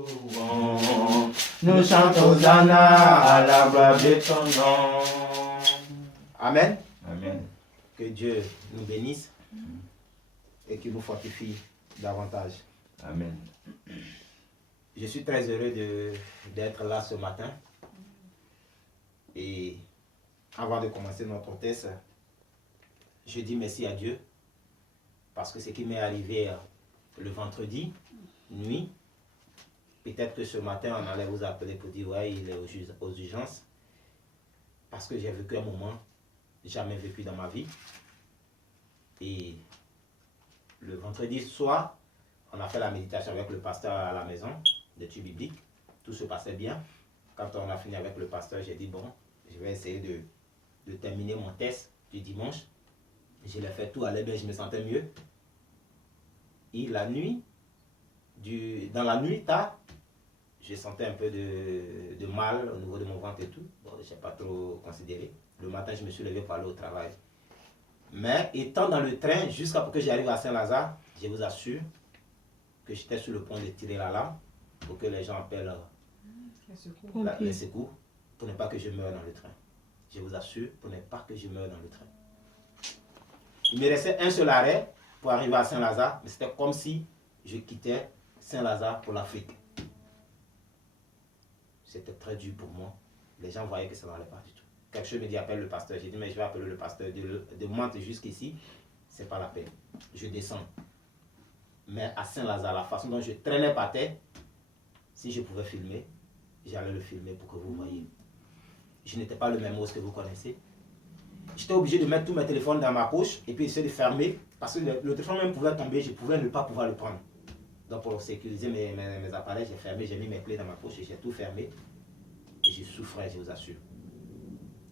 louons. Nous chantons Hosanna à la gloire de ton nom. Amen. Amen. Que Dieu nous bénisse et qu'il nous fortifie davantage. Amen. Je suis très heureux d'être là ce matin. Et avant de commencer notre test, je dis merci à Dieu parce que ce qui m'est arrivé le vendredi nuit, peut-être que ce matin on allait vous appeler pour dire ouais, il est aux urgences, parce que j'ai vécu un moment jamais vécu dans ma vie. Et le vendredi soir, on a fait la méditation avec le pasteur à la maison d'études bibliques. Tout se passait bien. Quand on a fini avec le pasteur, j'ai dit bon, je vais essayer de terminer mon test du dimanche. Je l'ai fait, tout allait bien, je me sentais mieux. Et la nuit, dans la nuit tard, je sentais un peu de mal au niveau de mon ventre et tout. Bon, je n'ai pas trop considéré. Le matin, je me suis levé pour aller au travail. Mais étant dans le train, jusqu'à ce que j'arrive à Saint-Lazare, je vous assure que j'étais sur le point de tirer la lame pour que les gens appellent les secours, pour ne pas que je meure dans le train. Je vous assure, pour ne pas que je meure dans le train. Il me restait un seul arrêt pour arriver à Saint-Lazare, mais c'était comme si je quittais Saint-Lazare pour l'Afrique. C'était très dur pour moi. Les gens voyaient que ça n'allait pas du tout. Quelque chose me dit appelle le pasteur. J'ai dit mais je vais appeler le pasteur de Mantes jusqu'ici, c'est pas la peine. Je descends. Mais à Saint-Lazare, la façon dont je traînais par terre, si je pouvais filmer, j'allais le filmer pour que vous voyez. Je n'étais pas le même os que vous connaissez. J'étais obligé de mettre tous mes téléphones dans ma poche et puis essayer de fermer parce que le téléphone même pouvait tomber, je pouvais ne pas pouvoir le prendre. Donc pour sécuriser mes appareils, j'ai fermé, j'ai mis mes clés dans ma poche et j'ai tout fermé. Et je souffrais, je vous assure,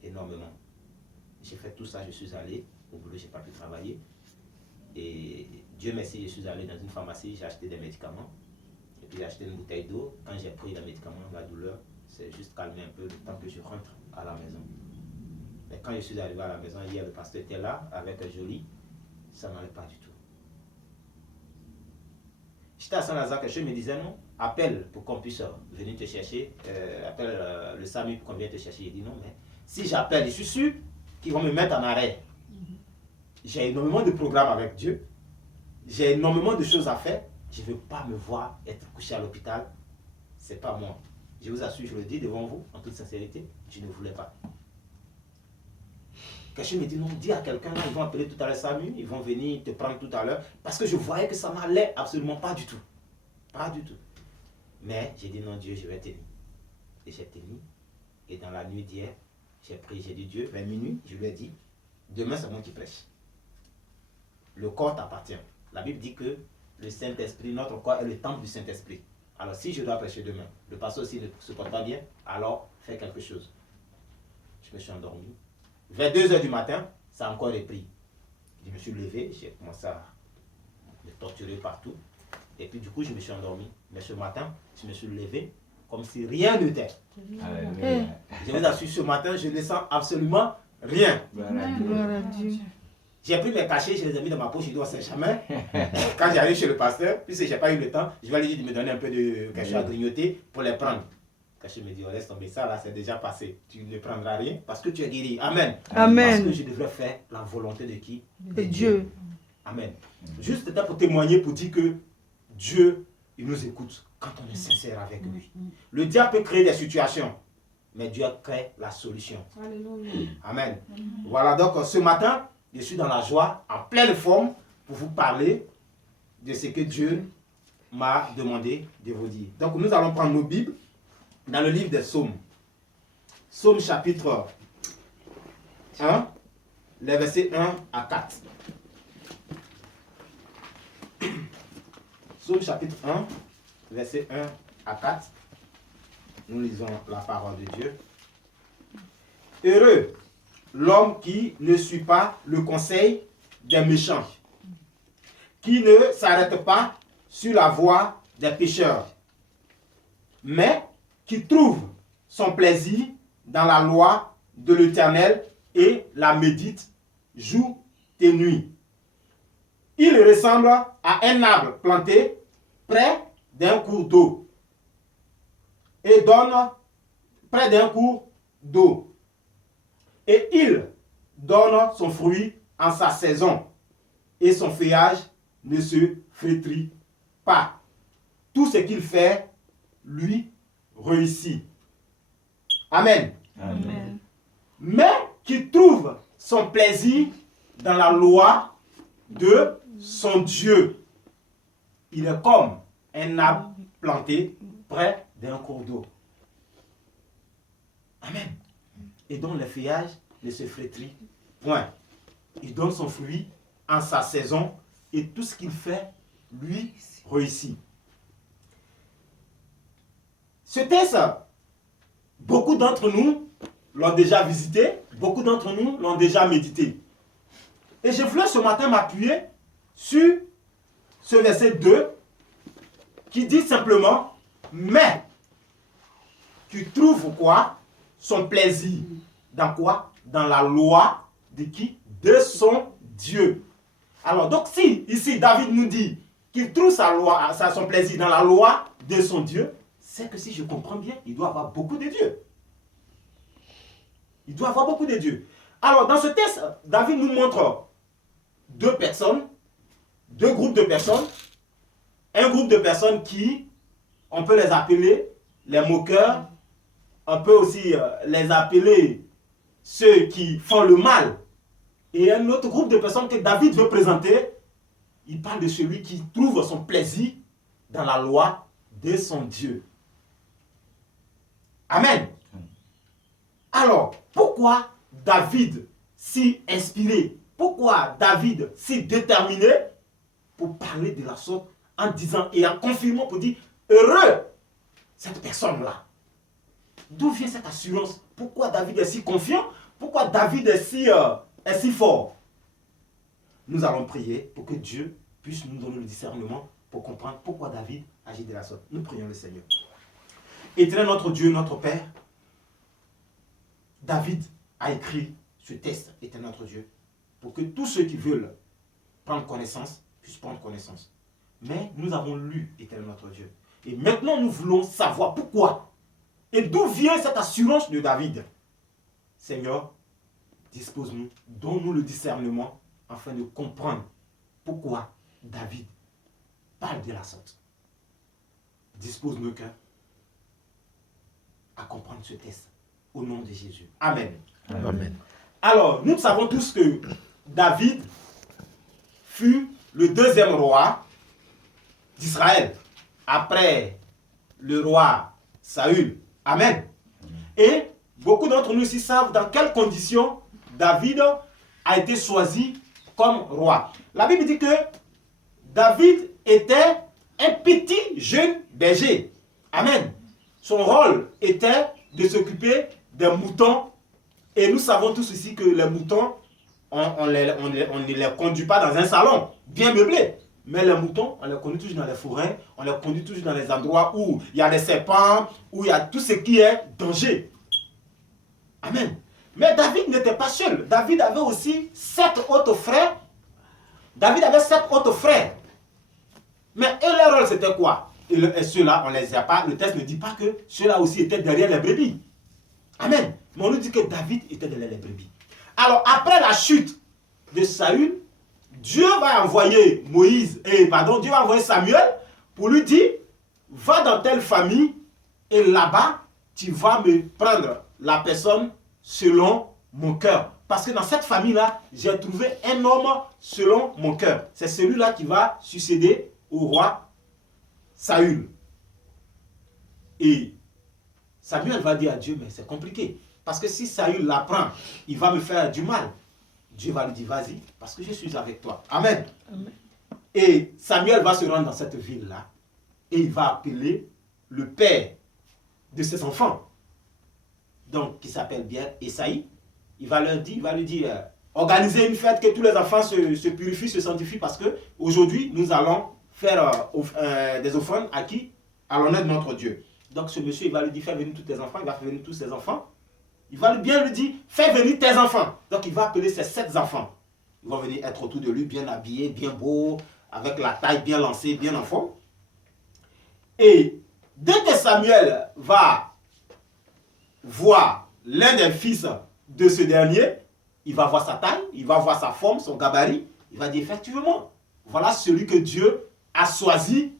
énormément. J'ai fait tout ça, je suis allé au boulot, je n'ai pas pu travailler. Et Dieu merci, je suis allé dans une pharmacie, j'ai acheté des médicaments. Et puis j'ai acheté une bouteille d'eau. Quand j'ai pris les médicaments, la douleur s'est juste calmée un peu le temps que je rentre à la maison. Mais quand je suis arrivé à la maison, hier le pasteur était là avec Jolie, ça n'allait pas du tout. J'étais à Saint-Lazare, quelque chose me disait non, appelle pour qu'on puisse venir te chercher, appelle le SAMU pour qu'on vienne te chercher. J'ai dit non, mais si j'appelle, je suis sûr qu'ils vont me mettre en arrêt. J'ai énormément de programmes avec Dieu, j'ai énormément de choses à faire, je ne veux pas me voir être couché à l'hôpital, c'est pas moi. Je vous assure, je le dis devant vous, en toute sincérité, je ne voulais pas. Quelqu'un me dit non, dis à quelqu'un, ils vont appeler tout à l'heure SAMU, ils vont venir te prendre tout à l'heure, parce que je voyais que ça n'allait absolument pas du tout. Pas du tout. Mais j'ai dit non, Dieu, je vais tenir. Et j'ai tenu. Et dans la nuit d'hier, j'ai prié, j'ai dit Dieu, vers minuit, je lui ai dit, demain c'est moi qui prêche. Le corps t'appartient. La Bible dit que le Saint-Esprit, notre corps est le temple du Saint-Esprit. Alors si je dois prêcher demain, le pasteur aussi ne se porte pas bien, alors fais quelque chose. Je me suis endormi. Vers 2 h du matin, ça a encore repris. Je me suis levé, j'ai commencé à me torturer partout. Et puis du coup, je me suis endormi. Mais ce matin, je me suis levé comme si rien n'était. Je vous assure, ce matin, je ne sens absolument rien. J'ai pris mes cachets, je les ai mis dans ma poche, je dis on sait jamais. Quand j'arrive chez le pasteur, puisque je n'ai pas eu le temps, je vais lui dire de me donner un peu de cachet à grignoter pour les prendre. Cachet me dit, on laisse tomber ça, là c'est déjà passé. Tu ne prendras rien parce que tu es guéri. Amen. Amen. Parce que je devrais faire la volonté de qui? De Dieu. Amen. Juste peut-être pour témoigner, pour dire que Dieu, il nous écoute quand on est sincère avec lui. Le diable peut créer des situations, mais Dieu crée la solution. Alléluia. Amen. Voilà, donc ce matin, je suis dans la joie, en pleine forme, pour vous parler de ce que Dieu m'a demandé de vous dire. Donc nous allons prendre nos Bibles dans le livre des Psaumes. Psaume chapitre 1, les versets 1 à 4. Psaume chapitre 1, versets 1 à 4. Nous lisons la parole de Dieu. Heureux l'homme qui ne suit pas le conseil des méchants, qui ne s'arrête pas sur la voie des pécheurs, mais qui trouve son plaisir dans la loi de l'Éternel et la médite jour et nuit. Il ressemble à un arbre planté près d'un cours d'eau, donne près d'un cours d'eau. Et il donne son fruit en sa saison. Et son feuillage ne se flétrit pas. Tout ce qu'il fait, lui, réussit. Amen. Amen. Mais qui trouve son plaisir dans la loi de son Dieu. Il est comme un arbre planté près d'un cours d'eau. Amen. Et dont le feuillage ne se flétrit point. Il donne son fruit en sa saison et tout ce qu'il fait, lui, réussit. Ce texte, beaucoup d'entre nous l'ont déjà visité, beaucoup d'entre nous l'ont déjà médité. Et je voulais ce matin m'appuyer sur ce verset 2 qui dit simplement « Mais tu trouves quoi? Son plaisir. Dans quoi? Dans la loi de qui? De son Dieu. » Alors donc si ici David nous dit qu'il trouve son plaisir dans la loi de son Dieu, c'est que si je comprends bien, il doit avoir beaucoup de dieux. Il doit avoir beaucoup de dieux. Alors dans ce texte, David nous montre deux groupes de personnes. Un groupe de personnes qui, on peut les appeler les moqueurs, on peut aussi les appeler ceux qui font le mal. Et un autre groupe de personnes que David veut présenter, il parle de celui qui trouve son plaisir dans la loi de son Dieu. Amen. Alors, pourquoi David si inspiré? Pourquoi David si déterminé pour parler de la sorte en disant et en confirmant pour dire heureux cette personne-là? D'où vient cette assurance? Pourquoi David est si confiant? Pourquoi David est si fort? Nous allons prier pour que Dieu puisse nous donner le discernement pour comprendre pourquoi David agit de la sorte. Nous prions le Seigneur. Éternel notre Dieu, notre Père, David a écrit ce texte, Éternel notre Dieu, pour que tous ceux qui veulent prendre connaissance puissent prendre connaissance. Mais nous avons lu, Éternel notre Dieu. Et maintenant nous voulons savoir pourquoi. Et d'où vient cette assurance de David? Seigneur, dispose-nous, donne-nous le discernement afin de comprendre pourquoi David parle de la sorte. Dispose nos cœurs à comprendre ce texte. Au nom de Jésus. Amen. Amen. Alors, nous savons tous que David fut le deuxième roi d'Israël après le roi Saül. Amen. Et beaucoup d'entre nous aussi savent dans quelles conditions David a été choisi comme roi. La Bible dit que David était un petit jeune berger. Amen. Son rôle était de s'occuper des moutons. Et nous savons tous ici que les moutons, on ne les conduit pas dans un salon bien meublé. Mais les moutons, on les conduit toujours dans les forêts, on les conduit toujours dans les endroits où il y a des serpents, où il y a tout ce qui est danger. Amen. Mais David n'était pas seul. David avait aussi 7 autres frères. David avait 7 autres frères. Mais eux, leur rôle, c'était quoi? Et ceux-là, on ne les a pas. Le texte ne dit pas que ceux-là aussi étaient derrière les brebis. Amen. Mais on nous dit que David était derrière les brebis. Alors, après la chute de Saül, Dieu va envoyer Dieu va envoyer Samuel pour lui dire, va dans telle famille et là-bas, tu vas me prendre la personne selon mon cœur. Parce que dans cette famille-là, j'ai trouvé un homme selon mon cœur. C'est celui-là qui va succéder au roi Saül. Et Samuel va dire à Dieu, mais c'est compliqué. Parce que si Saül l'apprend, il va me faire du mal. Dieu va lui dire, vas-y, parce que je suis avec toi. Amen. Amen. Et Samuel va se rendre dans cette ville-là et il va appeler le père de ses enfants, donc qui s'appelle bien Esaïe. Il va lui dire, organisez une fête, que tous les enfants se purifient, se sanctifient, parce que aujourd'hui nous allons faire des offrandes à qui? À l'honneur de notre Dieu. Donc ce monsieur, il va lui dire, fais venir tous tes enfants, il va faire venir tous ses enfants. Il va bien lui dire, fais venir tes enfants. Donc il va appeler ses 7 enfants. Ils vont venir être autour de lui, bien habillés, bien beaux, avec la taille bien lancée, bien en forme. Et dès que Samuel va voir l'un des fils de ce dernier, il va voir sa taille, il va voir sa forme, son gabarit, il va dire effectivement, voilà celui que Dieu a choisi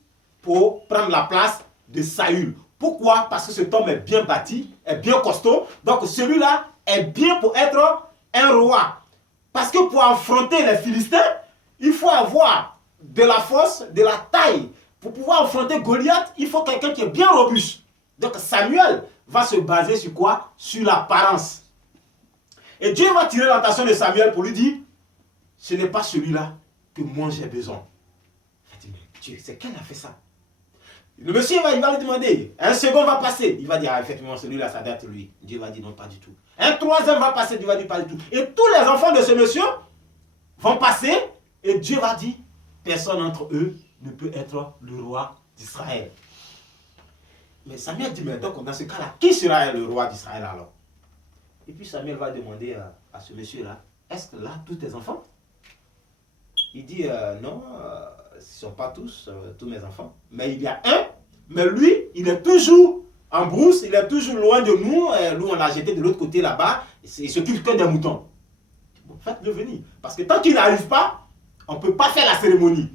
pour prendre la place de Saül. Pourquoi? Parce que cet homme est bien bâti, est bien costaud, donc celui-là est bien pour être un roi. Parce que pour affronter les Philistins, il faut avoir de la force, de la taille. Pour pouvoir affronter Goliath, il faut quelqu'un qui est bien robuste. Donc Samuel va se baser sur quoi? Sur l'apparence. Et Dieu va tirer l'attention de Samuel pour lui dire, ce n'est pas celui-là que moi j'ai besoin. Il dit, mais Dieu, c'est qui a fait ça? Le monsieur il va lui demander, un second va passer. Il va dire, ah, effectivement, celui-là, ça date de lui. Dieu va dire, non, pas du tout. Un troisième va passer, Dieu va dire, pas du tout. Et tous les enfants de ce monsieur vont passer, et Dieu va dire, personne d'entre eux ne peut être le roi d'Israël. Mais Samuel dit, mais donc, dans ce cas-là, qui sera le roi d'Israël alors? Et puis Samuel va demander à ce monsieur-là, est-ce que là, tous tes enfants? Il dit, non, ce ne sont pas tous mes enfants. Mais il y a un, mais lui, il est toujours en brousse, il est toujours loin de nous. Nous, on l'a jeté de l'autre côté là-bas. Il s'occupe que des moutons. Bon, faites-le venir. Parce que tant qu'il n'arrive pas, on ne peut pas faire la cérémonie.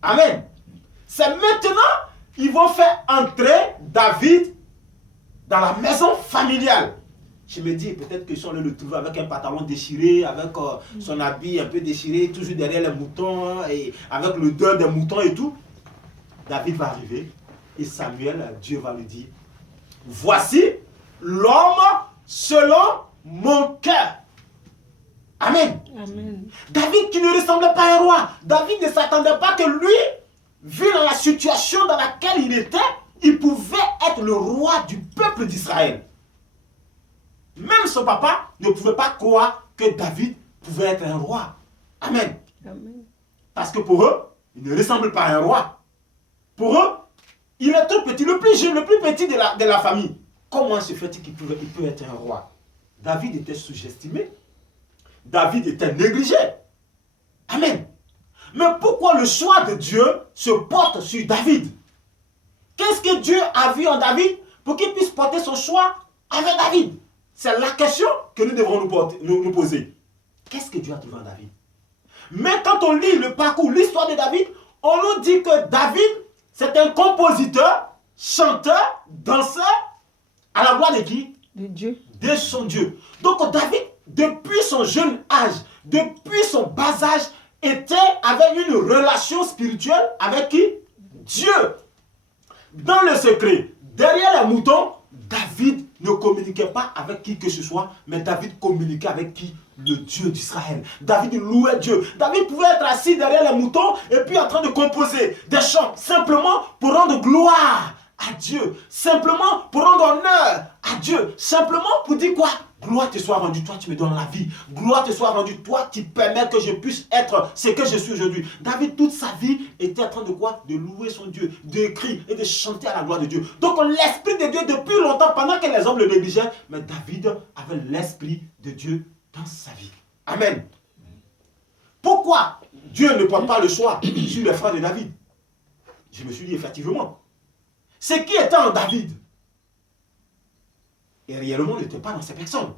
Amen. C'est maintenant, ils vont faire entrer David dans la maison familiale. Je me dis, peut-être que si on le trouve avec un pantalon déchiré, avec son habit un peu déchiré, toujours derrière les moutons, et avec l'odeur des moutons et tout, David va arriver, et Samuel, Dieu va lui dire, voici l'homme selon mon cœur. Amen. Amen. David qui ne ressemblait pas à un roi, David ne s'attendait pas que lui, vu dans la situation dans laquelle il était, il pouvait être le roi du peuple d'Israël. Même son papa ne pouvait pas croire que David pouvait être un roi. Amen. Amen. Parce que pour eux, il ne ressemble pas à un roi. Pour eux, il est tout petit, le plus jeune, le plus petit de la famille. Comment se fait-il qu'il peut être un roi? David était sous-estimé. David était négligé. Amen. Mais pourquoi le choix de Dieu se porte sur David? Qu'est-ce que Dieu a vu en David pour qu'il puisse porter son choix avec David? C'est la question que nous devrons nous poser. Qu'est-ce que Dieu a trouvé en David? Mais quand on lit le parcours, l'histoire de David, on nous dit que David, c'est un compositeur, chanteur, danseur, à la gloire de qui? De Dieu. De son Dieu. Donc David, depuis son jeune âge, depuis son bas âge, avait une relation spirituelle avec qui? Dieu. Dans le secret, derrière les moutons, David ne communiquait pas avec qui que ce soit, mais David communiquait avec qui? Le Dieu d'Israël. David louait Dieu. David pouvait être assis derrière les moutons et puis en train de composer des chants simplement pour rendre gloire à Dieu. Simplement pour rendre honneur à Dieu. Simplement pour dire quoi? Gloire te soit rendue, toi tu me donnes la vie. Gloire te soit rendue, toi qui permets que je puisse être ce que je suis aujourd'hui. David, toute sa vie, était en train de quoi? De louer son Dieu, d'écrire et de chanter à la gloire de Dieu. Donc l'Esprit de Dieu, depuis longtemps, pendant que les hommes le négligeaient, mais David avait l'Esprit de Dieu dans sa vie. Amen. Pourquoi Dieu ne porte pas le choix sur les frères de David? Je me suis dit effectivement, ce qui était en David, et réellement n'était pas dans ces personnes.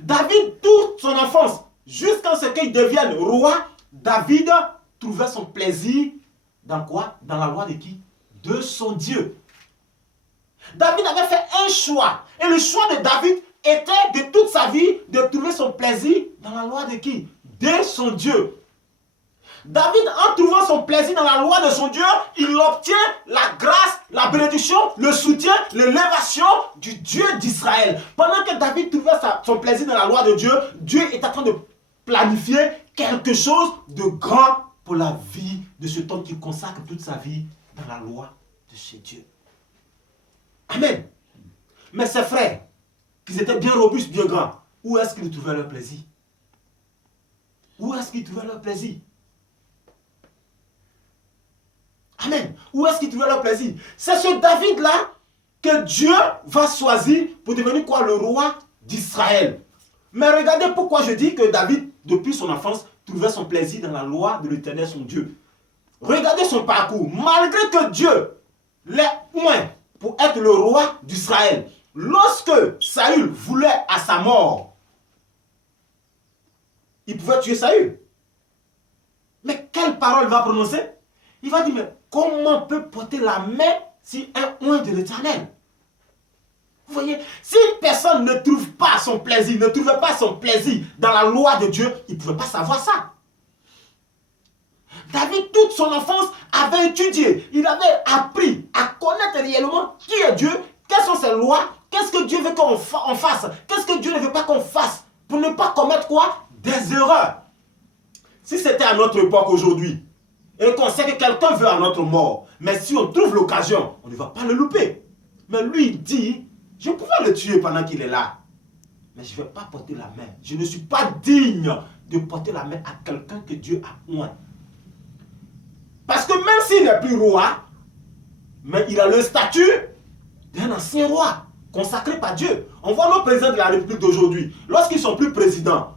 David, toute son enfance, jusqu'à ce qu'il devienne roi, David trouvait son plaisir dans quoi? Dans la loi de qui? De son Dieu. David avait fait un choix. Et le choix de David était de toute sa vie de trouver son plaisir dans la loi de qui? De son Dieu. David, en trouvant son plaisir dans la loi de son Dieu, il obtient la grâce, la bénédiction, le soutien, l'élévation du Dieu d'Israël. Pendant que David trouvait son plaisir dans la loi de Dieu, Dieu est en train de planifier quelque chose de grand pour la vie de cet homme qui consacre toute sa vie dans la loi de chez Dieu. Amen. Mais ses frères, qui étaient bien robustes, bien grands, où est-ce qu'ils trouvaient leur plaisir? Où est-ce qu'ils trouvaient leur plaisir? Amen. Où est-ce qu'ils trouvaient leur plaisir? C'est ce David-là que Dieu va choisir pour devenir quoi? Le roi d'Israël. Mais regardez pourquoi je dis que David, depuis son enfance, trouvait son plaisir dans la loi de l'Éternel, son Dieu. Regardez son parcours. Malgré que Dieu l'ait oint pour être le roi d'Israël, lorsque Saül voulait à sa mort, il pouvait tuer Saül. Mais quelle parole il va prononcer? Il va dire, mais comment peut porter la main sur un oint de l'Éternel? Vous voyez, si une personne ne trouve pas son plaisir, ne trouvait pas son plaisir dans la loi de Dieu, il ne pouvait pas savoir ça. David, toute son enfance, avait étudié, il avait appris à connaître réellement qui est Dieu, quelles sont ses lois, qu'est-ce que Dieu veut qu'on fasse, qu'est-ce que Dieu ne veut pas qu'on fasse, pour ne pas commettre quoi? Des erreurs. Si c'était à notre époque aujourd'hui, et qu'on sait que quelqu'un veut à notre mort, mais si on trouve l'occasion, on ne va pas le louper. Mais lui, il dit, je pouvais le tuer pendant qu'il est là, mais je ne vais pas porter la main. Je ne suis pas digne de porter la main à quelqu'un que Dieu a oint. Parce que même s'il n'est plus roi, mais il a le statut d'un ancien roi, consacré par Dieu. On voit nos présidents de la République d'aujourd'hui, lorsqu'ils ne sont plus présidents,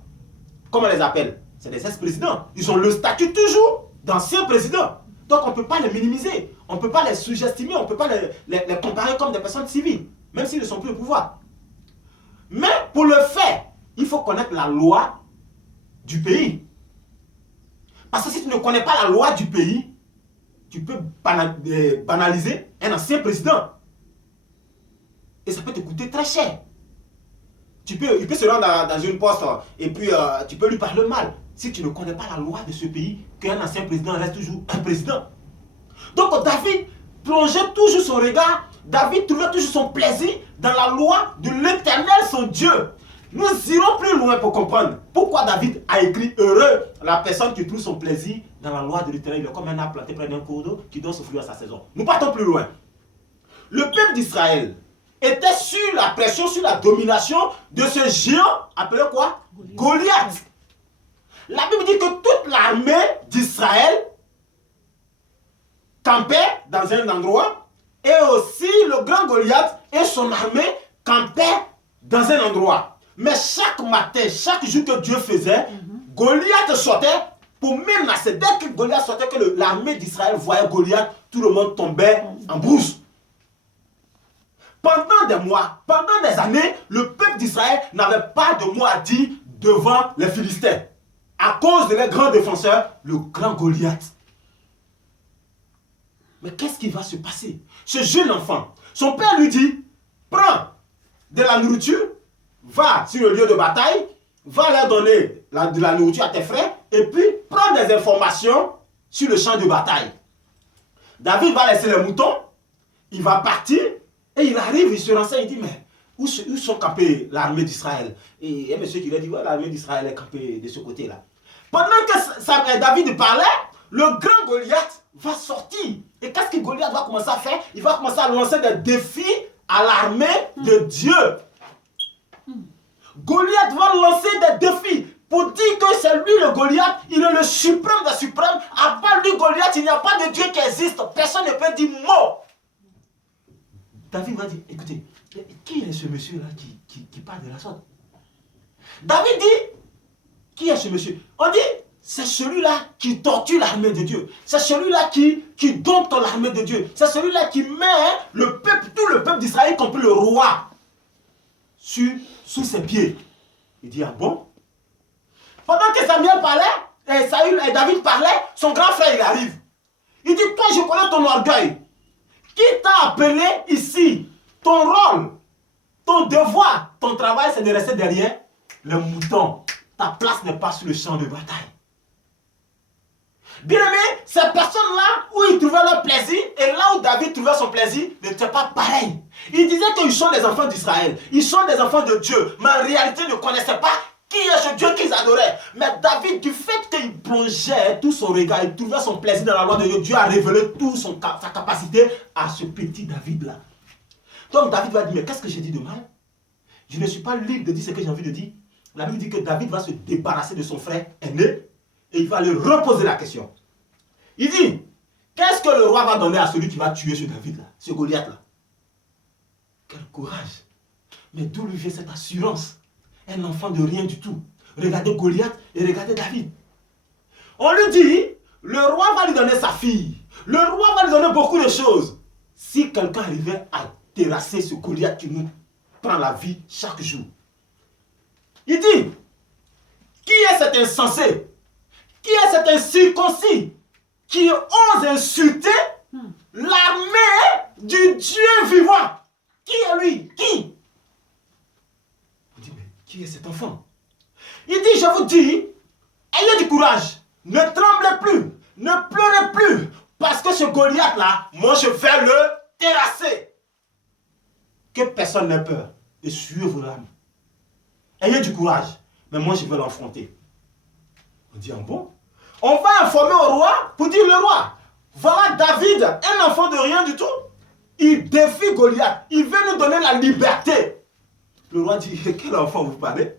comment on les appelle? C'est des ex-présidents. Ils ont le statut toujours d'anciens présidents. Donc on ne peut pas les minimiser, on ne peut pas les sous-estimer, on ne peut pas les comparer comme des personnes civiles, même s'ils ne sont plus au pouvoir. Mais pour le faire, il faut connaître la loi du pays. Parce que si tu ne connais pas la loi du pays, tu peux banaliser un ancien président. Et ça peut te coûter très cher. Il peut se rendre dans une poste et puis tu peux lui parler mal. Si tu ne connais pas la loi de ce pays, qu'un ancien président reste toujours un président. Donc David plongeait toujours son regard, David trouvait toujours son plaisir dans la loi de l'Éternel, son Dieu. Nous irons plus loin pour comprendre pourquoi David a écrit heureux la personne qui trouve son plaisir dans la loi de l'Éternel. Il est comme un arbre planté près d'un cours d'eau qui donne son fruit à sa saison. Nous partons plus loin. Le peuple d'Israël était sur la pression, sur la domination de ce géant appelé quoi? Goliath. La Bible dit que toute l'armée d'Israël campait dans un endroit et aussi le grand Goliath et son armée campaient dans un endroit. Mais chaque matin, chaque jour que Dieu faisait, Goliath sortait pour menacer. Dès que Goliath sortait, que l'armée d'Israël voyait Goliath, tout le monde tombait en brousse. Pendant des mois, pendant des années, le peuple d'Israël n'avait pas de mot à dire devant les Philistins. À cause de leurs grands défenseurs, le grand Goliath. Mais qu'est-ce qui va se passer? Ce jeune enfant, son père lui dit, prends de la nourriture, va sur le lieu de bataille, va leur donner de la nourriture à tes frères, et puis prends des informations sur le champ de bataille. David va laisser les moutons, il va partir, et il arrive, il se renseigne, il dit, mais où sont campés l'armée d'Israël? Et un monsieur qui lui a dit, ouais, l'armée d'Israël est campée de ce côté-là. Pendant que David parlait, le grand Goliath va sortir. Et qu'est-ce que Goliath va commencer à faire? Il va commencer à lancer des défis à l'armée de Dieu. Goliath va lancer des défis pour dire que c'est lui le Goliath, il est le suprême des suprêmes. À part lui, Goliath, il n'y a pas de Dieu qui existe. Personne ne peut dire mot. David va dire, écoutez, qui est ce monsieur-là qui parle de la sorte? David dit, qui est ce monsieur? On dit, c'est celui-là qui torture l'armée de Dieu. C'est celui-là qui dompte l'armée de Dieu. C'est celui-là qui met le peuple, tout le peuple d'Israël, y compris le roi, sous ses pieds. Il dit, ah bon? Pendant que Samuel parlait, et David parlait, son grand frère il arrive. Il dit, toi je connais ton orgueil. Qui t'a appelé ici? Ton rôle, ton devoir, ton travail, c'est de rester derrière les moutons. Ta place n'est pas sur le champ de bataille. Bien aimé, ces personnes-là, où ils trouvaient leur plaisir, et là où David trouvait son plaisir, n'étaient pas pareils. Ils disaient qu'ils sont des enfants d'Israël, ils sont des enfants de Dieu, mais en réalité, ils ne connaissaient pas qui est ce Dieu qu'ils adoraient. Mais David, du fait qu'il plongeait tout son regard, il trouvait son plaisir dans la loi de Dieu, Dieu a révélé toute sa capacité à ce petit David-là. Donc David va dire, mais qu'est-ce que j'ai dit de mal? Je ne suis pas libre de dire ce que j'ai envie de dire. La Bible dit que David va se débarrasser de son frère aîné et il va lui reposer la question. Il dit, qu'est-ce que le roi va donner à celui qui va tuer ce David-là, ce Goliath-là? Quel courage! Mais d'où lui vient cette assurance? Un enfant de rien du tout. Regardez Goliath et regardez David. On lui dit, le roi va lui donner sa fille. Le roi va lui donner beaucoup de choses. Si quelqu'un arrivait à terrasser ce Goliath qui nous prend la vie chaque jour. Il dit, qui est cet insensé? Qui est cet incirconcis qui ose insulter l'armée du Dieu vivant? Qui est lui? Qui? On dit, mais qui est cet enfant? Il dit, je vous dis, ayez du courage, ne tremblez plus, ne pleurez plus, parce que ce Goliath-là, moi je vais le terrasser. Que personne n'ait peur et suivez vos larmes. Ayez du courage, mais moi je vais l'affronter. On dit, ah bon? On va informer au roi pour dire, le roi, voilà David, un enfant de rien du tout. Il défie Goliath, il veut nous donner la liberté. Le roi dit, quel enfant vous parlez?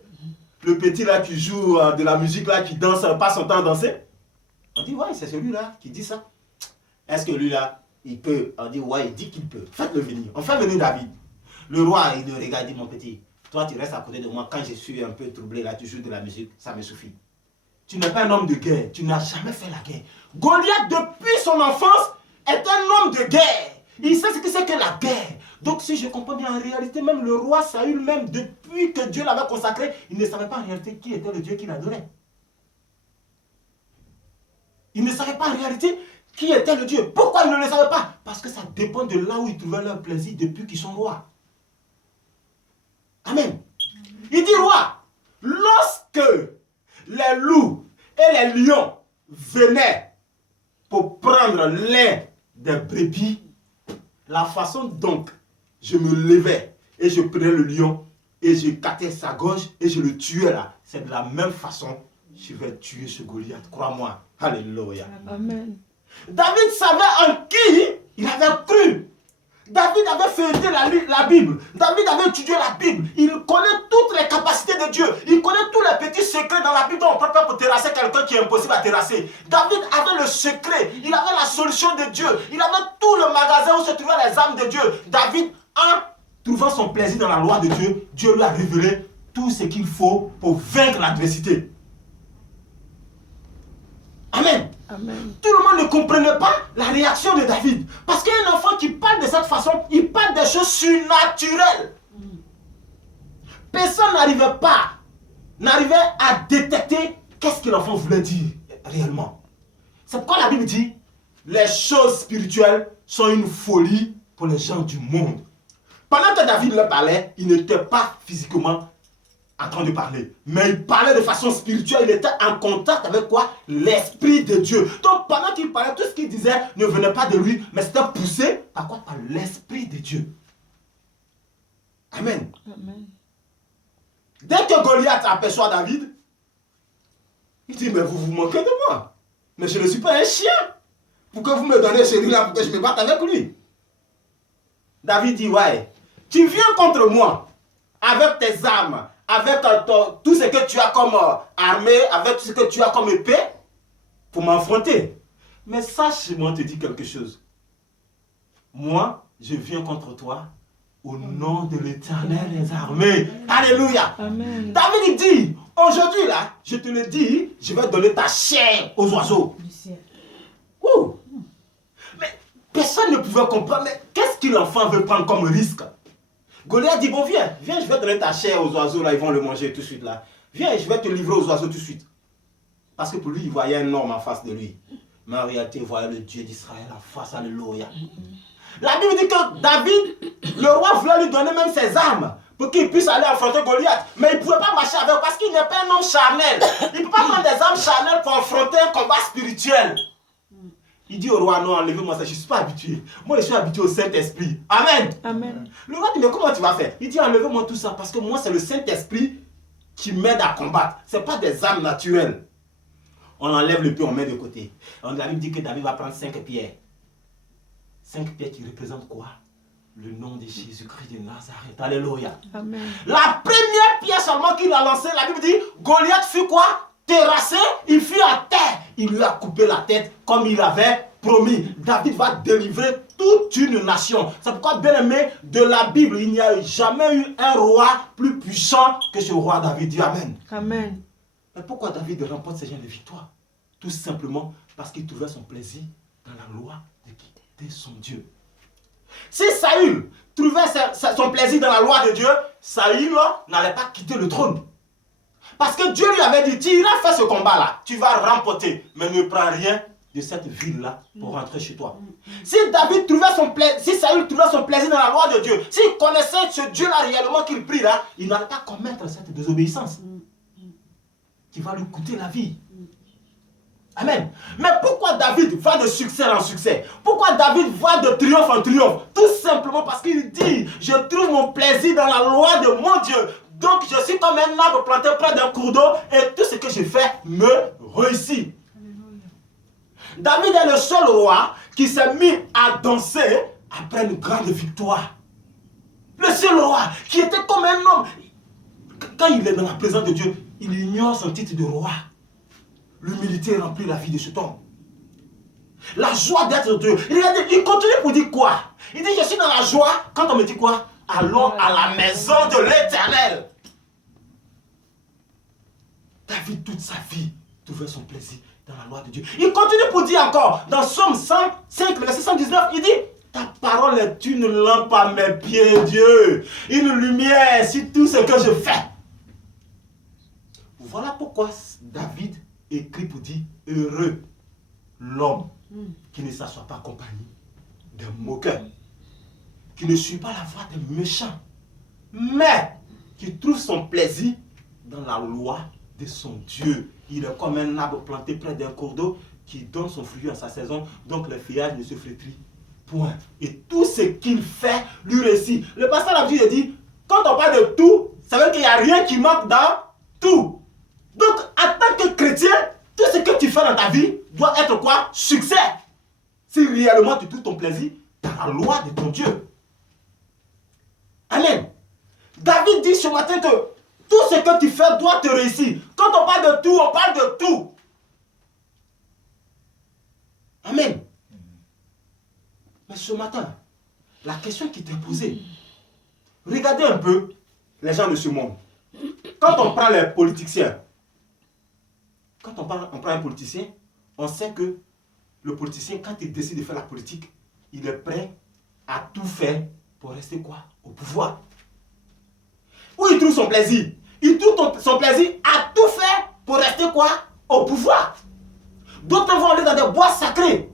Le petit là qui joue de la musique là, qui danse, passe son temps à danser? On dit, ouais, c'est celui-là qui dit ça. Est-ce que lui là, il peut? On dit, ouais, il dit qu'il peut. Faites-le venir. On fait venir David. Le roi, il le regarde, il dit, mon petit, toi tu restes à côté de moi. Quand je suis un peu troublé là, tu joues de la musique, ça me suffit. Tu n'es pas un homme de guerre, tu n'as jamais fait la guerre. Goliath, depuis son enfance, est un homme de guerre. Il sait ce que c'est que la guerre. Donc si je comprends bien, en réalité, même le roi Saül, même depuis que Dieu l'avait consacré, il ne savait pas en réalité qui était le Dieu qu'il adorait. Il ne savait pas en réalité qui était le Dieu. Pourquoi il ne le savait pas? Parce que ça dépend de là où ils trouvaient leur plaisir depuis qu'ils sont rois. Amen. Il dit, roi, lorsque les loups et les lions venaient pour prendre l'un des brebis, la façon dont je me levais et je prenais le lion et je cattais sa gorge et je le tuais là, c'est de la même façon que je vais tuer ce Goliath, crois-moi. Alléluia. Amen. David savait en qui il avait cru. David avait feuilleté la Bible. David avait étudié la Bible. Il connaît toutes les capacités de Dieu. Il connaît tous les petits secrets dans la Bible dont on peut faire pour terrasser quelqu'un qui est impossible à terrasser. David avait le secret. Il avait la solution de Dieu. Il avait tout le magasin où se trouvaient les âmes de Dieu. David, en trouvant son plaisir dans la loi de Dieu, Dieu lui a révélé tout ce qu'il faut pour vaincre l'adversité. Amen. Amen. Tout le monde ne comprenait pas la réaction de David. Parce qu'un enfant qui parle de cette façon, il parle des choses surnaturelles. Personne n'arrivait à détecter qu'est-ce que l'enfant voulait dire réellement. C'est pourquoi la Bible dit, les choses spirituelles sont une folie pour les gens du monde. Pendant que David leur parlait, il n'était pas physiquement en train de parler. Mais il parlait de façon spirituelle. Il était en contact avec quoi? L'Esprit de Dieu. Donc pendant qu'il parlait, tout ce qu'il disait ne venait pas de lui, mais c'était poussé par quoi? Par l'Esprit de Dieu. Amen. Amen. Dès que Goliath aperçoit David, il dit, mais vous vous moquez de moi. Mais je ne suis pas un chien. Pour que vous me donnez celui-là, pour que je me batte avec lui. David dit, ouais, tu viens contre moi avec tes armes, avec tout ce que tu as comme armée, avec tout ce que tu as comme épée, pour m'affronter. Mais sache-moi te dire quelque chose. Moi, je viens contre toi au nom de l'Éternel des armées. Alléluia. Amen. David il dit, aujourd'hui là, je te le dis, je vais donner ta chair aux oiseaux. Ouh. Mais personne ne pouvait comprendre, mais qu'est-ce que l'enfant veut prendre comme risque? Goliath dit, bon viens, je vais donner ta chair aux oiseaux, là, ils vont le manger tout de suite là. Viens, je vais te livrer aux oiseaux tout de suite. Parce que pour lui, il voyait un homme en face de lui. Mais en réalité, il voyait le Dieu d'Israël en face, alléluia. La Bible dit que David, le roi voulait lui donner même ses armes pour qu'il puisse aller affronter Goliath. Mais il ne pouvait pas marcher avec parce qu'il n'est pas un homme charnel. Il ne peut pas prendre des armes charnelles pour affronter un combat spirituel. Il dit au roi, non, enlevez-moi ça, je ne suis pas habitué. Moi, je suis habitué au Saint-Esprit. Amen. Amen. Le roi dit, mais comment tu vas faire? Il dit, enlevez-moi tout ça parce que moi, c'est le Saint-Esprit qui m'aide à combattre. Ce n'est pas des armes naturelles. On enlève le pied, on met de côté. La Bible dit que David va prendre 5 pierres. 5 pierres qui représentent quoi? Le nom de Jésus-Christ de Nazareth. Alléluia. Amen. La première pierre seulement qu'il a lancée, la Bible dit, Goliath fut quoi? Terrassé, il fut à terre. Il lui a coupé la tête comme il avait promis. David va délivrer toute une nation. C'est pourquoi, bien aimé, de la Bible, il n'y a jamais eu un roi plus puissant que ce roi David. Dis Amen. Amen. Mais pourquoi David remporte ces genre de victoires? Tout simplement parce qu'il trouvait son plaisir dans la loi de quitter son Dieu. Si Saül trouvait son plaisir dans la loi de Dieu, Saül n'allait pas quitter le trône. Parce que Dieu lui avait dit, tu iras faire ce combat-là, tu vas remporter, mais ne prends rien de cette ville-là pour rentrer chez toi. Si David trouvait si Saül trouvait son plaisir dans la loi de Dieu, s'il connaissait ce Dieu-là réellement qu'il prie là, il n'allait pas commettre cette désobéissance qui va lui coûter la vie. Amen. Mais pourquoi David va de succès en succès? Pourquoi David va de triomphe en triomphe? Tout simplement parce qu'il dit, je trouve mon plaisir dans la loi de mon Dieu. Donc je suis comme un arbre planté près d'un cours d'eau et tout ce que je fais me réussit. David est le seul roi qui s'est mis à danser après une grande victoire. Le seul roi qui était comme un homme. Quand il est dans la présence de Dieu, il ignore son titre de roi. L'humilité remplit la vie de cet homme. La joie d'être Dieu. Il continue pour dire quoi? Il dit, je suis dans la joie. Quand on me dit quoi? Allons à la maison de l'Éternel. David, toute sa vie, trouvait son plaisir dans la loi de Dieu. Il continue pour dire encore, dans Psaume 105, verset 119, il dit, ta parole est une lampe à mes pieds, Dieu. Une lumière sur tout ce que je fais. Voilà pourquoi David écrit pour dire, heureux l'homme qui ne s'assoit pas accompagné d'un moqueur, qui ne suit pas la voie des méchants, mais qui trouve son plaisir dans la loi de son Dieu. Il est comme un arbre planté près d'un cours d'eau qui donne son fruit en sa saison, donc le feuillage ne se flétrit point. Et tout ce qu'il fait lui réussit. Le pasteur a dit, quand on parle de tout, ça veut dire qu'il n'y a rien qui manque dans tout. Donc, en tant que chrétien, tout ce que tu fais dans ta vie doit être quoi? Succès. Si réellement tu trouves ton plaisir dans la loi de ton Dieu. Amen. David dit ce matin que tout ce que tu fais doit te réussir. Quand on parle de tout, on parle de tout. Amen. Mais ce matin, la question qui t'est posée, regardez un peu les gens de ce monde. Quand on prend les politiciens, quand on prend un politicien, on sait que le politicien, quand il décide de faire la politique, il est prêt à tout faire pour rester quoi? Au pouvoir. Où il trouve son plaisir? Il trouve son plaisir à tout faire pour rester quoi? Au pouvoir. D'autres vont aller dans des bois sacrés.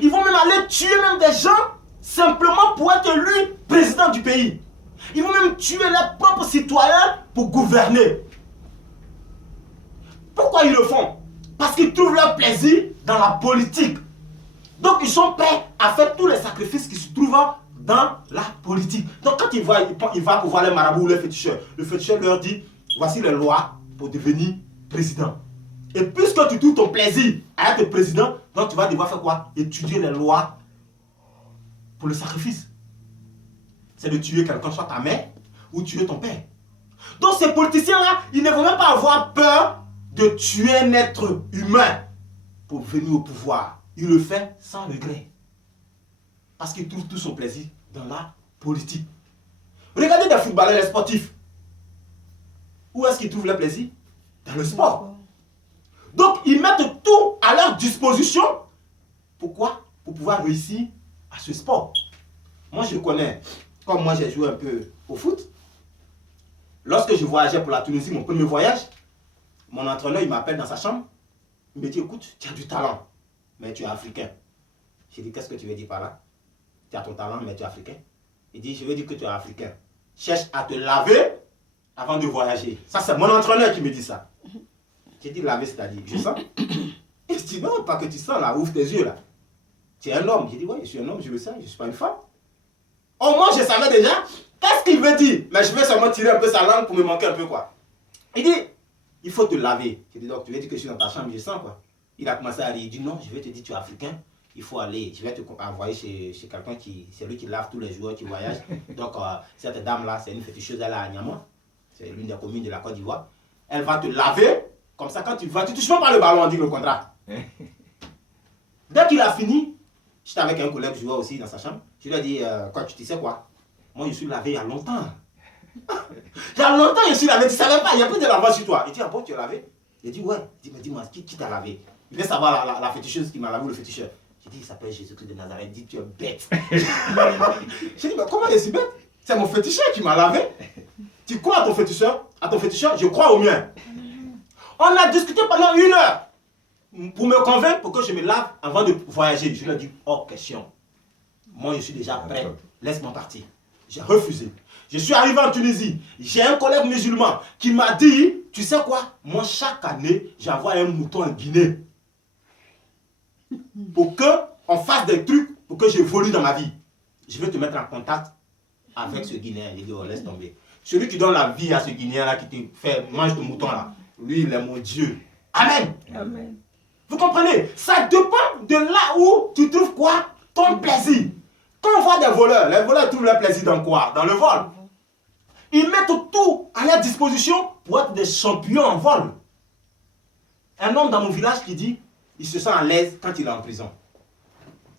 Ils vont même aller tuer même des gens simplement pour être élu président du pays. Ils vont même tuer leurs propres citoyens pour gouverner. Pourquoi ils le font? Parce qu'ils trouvent leur plaisir dans la politique. Donc ils sont prêts à faire tous les sacrifices qui se trouvent dans la politique. Donc quand il va pour voir les marabouts ou les féticheurs, le féticheur leur dit, voici les lois pour devenir président. Et puisque tu trouves ton plaisir à être président, donc tu vas devoir faire quoi? Étudier les lois pour le sacrifice. C'est de tuer quelqu'un, soit ta mère ou tuer ton père. Donc ces politiciens-là, ils ne vont même pas avoir peur de tuer un être humain pour venir au pouvoir. Il le fait sans regret. Parce qu'il trouve tout son plaisir dans la politique. Regardez des footballeurs, les sportifs. Où est-ce qu'ils trouvent le plaisir? Dans le sport. Donc ils mettent tout à leur disposition. Pourquoi? Pour pouvoir réussir à ce sport. Moi je connais, comme moi j'ai joué un peu au foot. Lorsque je voyageais pour la Tunisie, mon premier voyage, mon entraîneur il m'appelle dans sa chambre. Il me dit, écoute, tu as du talent, mais tu es africain. J'ai dit, qu'est-ce que tu veux dire par là? Tu as ton talent, mais tu es africain. Il dit, je veux dire que tu es africain. Cherche à te laver avant de voyager. Ça, c'est mon entraîneur qui me dit ça. J'ai dit, laver, c'est-à-dire, je sens. Il dit, non, pas que tu sens là, ouvre tes yeux là. Tu es un homme. J'ai dit, oui, je suis un homme, je le sens, je ne suis pas une femme. Au moins, je savais déjà, qu'est-ce qu'il veut dire? Mais je vais seulement tirer un peu sa langue pour me manquer un peu, quoi. Il dit, il faut te laver. J'ai dit, donc, tu veux dire que je suis dans ta chambre, je sens, quoi. Il a commencé à rire. Il dit, non, je vais te dire, tu es africain. Il faut aller, je vais te envoyer chez quelqu'un c'est lui qui lave tous les jours, qui voyage. Donc, cette dame-là, c'est une féticheuse, elle est à Niamey. C'est l'une des communes de la Côte d'Ivoire. Elle va te laver. Comme ça, quand tu vas, tu touches même pas le ballon, on dit le contrat. Dès qu'il a fini, j'étais avec un collègue, je jouais aussi dans sa chambre. Je lui ai dit, quoi, tu sais quoi? Moi, je suis lavé il y a longtemps. Il y a longtemps, je suis lavé. Tu ne savais pas, il y a plus de lavage sur toi. Il dit, ah bon, tu es lavé? Il dit, ouais. Il dit, mais dis-moi, qui t'a lavé? Il veut savoir la féticheuse qui m'a lavé ou le féticheur. dit, il s'appelle Jésus-Christ de Nazareth. Il dit, tu es bête. J'ai dit, mais comment il est si bête? C'est mon féticheur qui m'a lavé. Tu crois à ton féticheur? À ton féticheur? Je crois au mien. On a discuté pendant 1 heure pour me convaincre pour que je me lave avant de voyager. Je lui ai dit, oh, question. Moi, je suis déjà prêt. Laisse-moi partir. J'ai refusé. Je suis arrivé en Tunisie. J'ai un collègue musulman qui m'a dit, tu sais quoi? Moi, chaque année, j'envoie un mouton en Guinée. Pour qu'on fasse des trucs, pour que j'évolue dans ma vie. Je vais te mettre en contact avec ce Guinéen. Il dit, oh, laisse tomber. Celui qui donne la vie à ce Guinéen-là, qui te fait mange ton mouton là, lui, il est mon Dieu. Amen. Amen. Vous comprenez? Ça dépend de là où tu trouves quoi? Ton plaisir. Quand on voit des voleurs, les voleurs trouvent leur plaisir dans quoi? Dans le vol. Ils mettent tout à leur disposition pour être des champions en vol. Un homme dans mon village qui dit, il se sent à l'aise quand il est en prison.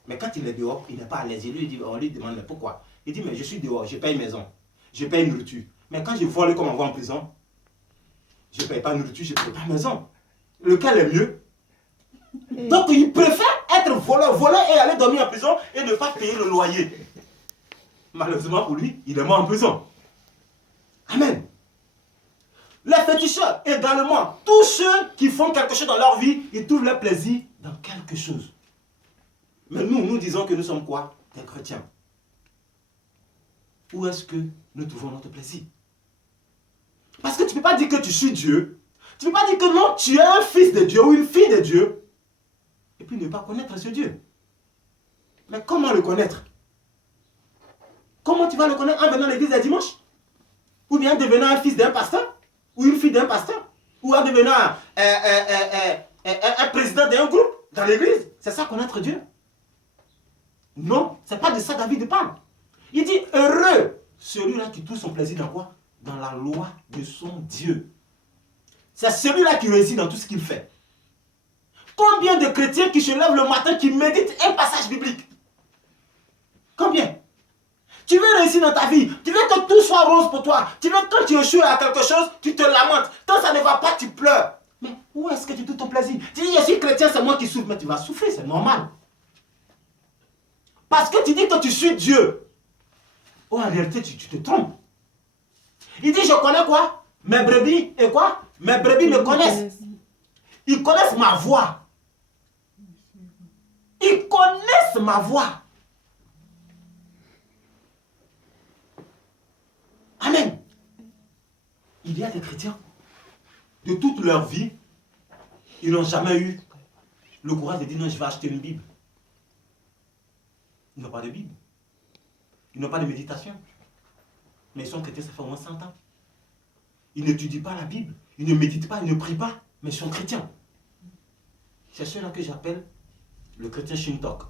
Mais quand il est dehors, il n'est pas à l'aise. On lui demande, mais pourquoi? Il dit, mais je suis dehors, je paye maison, je paye nourriture. Mais quand je vole comme on va en prison, je ne paye pas nourriture, je ne paye pas maison. Lequel est mieux? Donc il préfère être voleur et aller dormir en prison et ne pas payer le loyer. Malheureusement pour lui, il est mort en prison. Amen. Les féticheurs également, tous ceux qui font quelque chose dans leur vie, ils trouvent leur plaisir dans quelque chose. Mais nous disons que nous sommes quoi? Des chrétiens. Où est-ce que nous trouvons notre plaisir? Parce que tu ne peux pas dire que tu suis Dieu. Tu ne peux pas dire que non, tu es un fils de Dieu ou une fille de Dieu. Et puis ne pas connaître ce Dieu. Mais comment le connaître? Comment tu vas le connaître en venant à l'église le dimanche? Ou bien en devenant un fils d'un pasteur? Ou une fille d'un pasteur? Ou en devenant un président d'un groupe dans l'église? C'est ça connaître Dieu? Non, ce n'est pas de ça David parle. Il dit, heureux celui-là qui trouve son plaisir dans quoi? Dans la loi de son Dieu. C'est celui-là qui réussit dans tout ce qu'il fait. Combien de chrétiens qui se lèvent le matin, qui méditent un passage biblique? Combien? Tu veux réussir dans ta vie, tu veux que tout soit rose pour toi, tu veux que quand tu échoues à quelque chose, tu te lamentes. Quand ça ne va pas, tu pleures. Mais où est-ce que tu trouves ton plaisir? Tu dis, je suis chrétien, c'est moi qui souffre. Mais tu vas souffrir, c'est normal. Parce que tu dis que tu suis Dieu. Oh, en réalité, tu te trompes. Il dit, je connais quoi? Mes brebis et quoi? Mes brebis me connaissent. Ils connaissent ma voix. Ils connaissent ma voix. Amen. Il y a des chrétiens, de toute leur vie, ils n'ont jamais eu le courage de dire non, je vais acheter une Bible. Ils n'ont pas de Bible. Ils n'ont pas de méditation. Mais ils sont chrétiens, ça fait au moins 100 ans. Ils n'étudient pas la Bible. Ils ne méditent pas, ils ne prient pas, mais ils sont chrétiens. C'est ceux-là que j'appelle le chrétien Shintok.